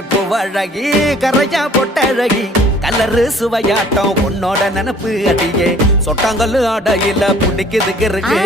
பூவழகி கரையா பொட்டழகி colour சுவையாட்டம் உன்னோட நினப்பு அடியே சொட்டாங்கல்லு ஆடையில புடிக்குதுக்கு இருக்கு